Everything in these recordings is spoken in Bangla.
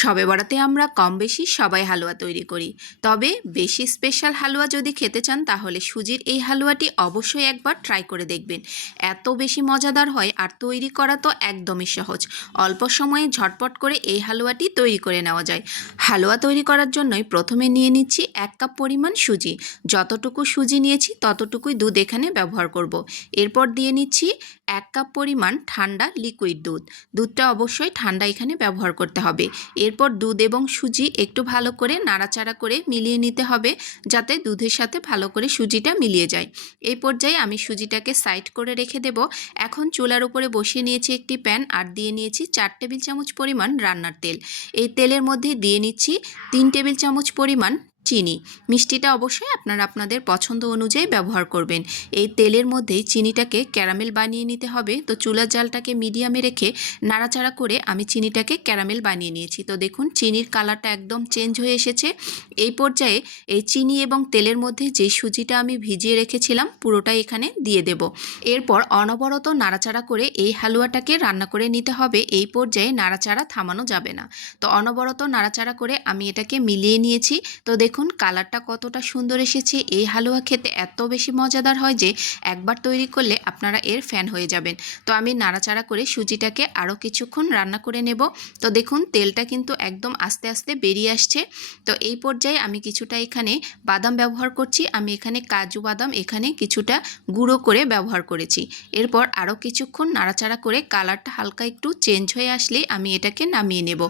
শবে বরাতে আমরা কম বেশি সবাই হালুয়া তৈরি করি। তবে বেশি স্পেশাল হালুয়া যদি খেতে চান তাহলে সুজির এই হালুয়াটি অবশ্যই একবার ট্রাই করে দেখবেন। এত বেশি মজাদার হয় আর তৈরি করা তো একদমই সহজ। অল্প সময়ে ঝটপট করে এই হালুয়াটি তৈরি করে নেওয়া যায়। হালুয়া তৈরি করার জন্যই প্রথমে নিয়ে নিচ্ছি 1 কাপ পরিমাণ সুজি। যতটুকু সুজি নিয়েছি ততটুকুই দুধ এখানে ব্যবহার করব। এরপর দিয়ে নিচ্ছি 1 কাপ পরিমাণ ঠান্ডা লিকুইড দুধ। দুধটা অবশ্যই ঠান্ডা এখানে ব্যবহার করতে হবে। এরপর দুধ এবং সুজি একটু ভালো করে নাড়াচাড়া করে মিলিয়ে নিতে হবে, যাতে দুধের সাথে ভালো করে সুজিটা মিলিয়ে যায়। এই পর্যায়ে আমি সুজিটাকে সাইড করে রেখে দেব। এখন চুলার উপরে বসিয়ে নিয়েছি একটি প্যান আর দিয়ে নিয়েছি 4 টেবিল চামচ পরিমাণ রান্নার তেল। এই তেলের মধ্যে দিয়ে নিচ্ছি 3 টেবিল চামচ পরিমাণ চিনি। মিষ্টিটা অবশ্যই আপনারা আপনাদের পছন্দ অনুযায়ী ব্যবহার করবেন। এই তেলের মধ্যেই চিনিটাকে ক্যারামেল বানিয়ে নিতে হবে। তো চুলার জালটাকে মিডিয়ামে রেখে নাড়াচাড়া করে আমি চিনিটাকে ক্যারামেল বানিয়ে নিয়েছি। তো দেখুন চিনির কালারটা একদম চেঞ্জ হয়ে এসেছে। এই পর্যায়ে এই চিনি এবং তেলের মধ্যে যে সুজিটা আমি ভিজিয়ে রেখেছিলাম পুরোটাই এখানে দিয়ে দেব। এরপর অনবরত নাড়াচাড়া করে এই হালুয়াটাকে রান্না করে নিতে হবে। এই পর্যায়ে নাড়াচাড়া থামানো যাবে না। তো অনবরত নাড়াচাড়া করে আমি এটাকে মিলিয়ে নিয়েছি। তো দেখুন কালারটা কতটা সুন্দর এসেছে। এই হালুয়া খেতে এত বেশি মজাদার হয় যে একবার তৈরি করলে আপনারা এর ফ্যান হয়ে যাবেন। তো আমি নাড়াচাড়া করে সুজিটাকে আরও কিছুক্ষণ রান্না করে নেব। তো দেখুন তেলটা কিন্তু একদম আস্তে আস্তে বেরিয়ে আসছে। তো এই পর্যায়ে আমি কিছুটা এখানে বাদাম ব্যবহার করছি। আমি এখানে কাজু বাদাম এখানে কিছুটা গুঁড়ো করে ব্যবহার করেছি। এরপর আরও কিছুক্ষণ নাড়াচাড়া করে কালারটা হালকা একটু চেঞ্জ হয়ে আসলে আমি এটাকে নামিয়ে নেব।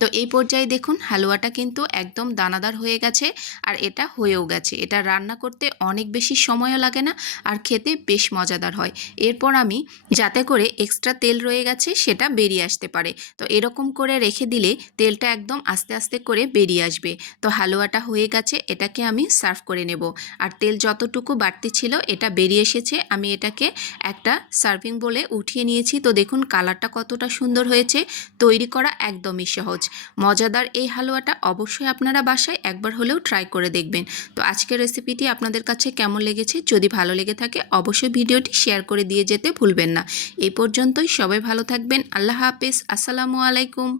তো এই পর্যায়ে দেখুন হালুয়াটা কিন্তু একদম দানাদার হয়ে গেছে আর এটা হয়েও গেছে। এটা রান্না করতে অনেক বেশি সময়ও লাগে না আর খেতে বেশ মজাদার হয়। এরপর আমি যাতে করে এক্সট্রা তেল রয়ে গেছে সেটা বেরিয়ে আসতে পারে, তো এরকম করে রেখে দিলে তেলটা একদম আস্তে আস্তে করে বেরিয়ে আসবে। তো হালুয়াটা হয়ে গেছে, এটাকে আমি সার্ভ করে নেব। আর তেল যতটুকু বাড়তি ছিল এটা বেরিয়ে এসেছে। আমি এটাকে একটা সার্ভিং বলে উঠিয়ে নিয়েছি। তো দেখুন কালারটা কতটা সুন্দর হয়েছে। তৈরি করা একদমই সহজ। মজাদার এই হালুয়াটা অবশ্যই আপনারা বাসায় একবার হলেও ট্রাই করে দেখবেন। তো আজকের রেসিপিটি আপনাদের কাছে কেমন লেগেছে? যদি ভালো লেগে থাকে অবশ্যই ভিডিওটি শেয়ার করে দিয়ে যেতে ভুলবেন না। এই পর্যন্তই, সবাই ভালো থাকবেন। আল্লাহ হাফেজ। আসসালামু আলাইকুম।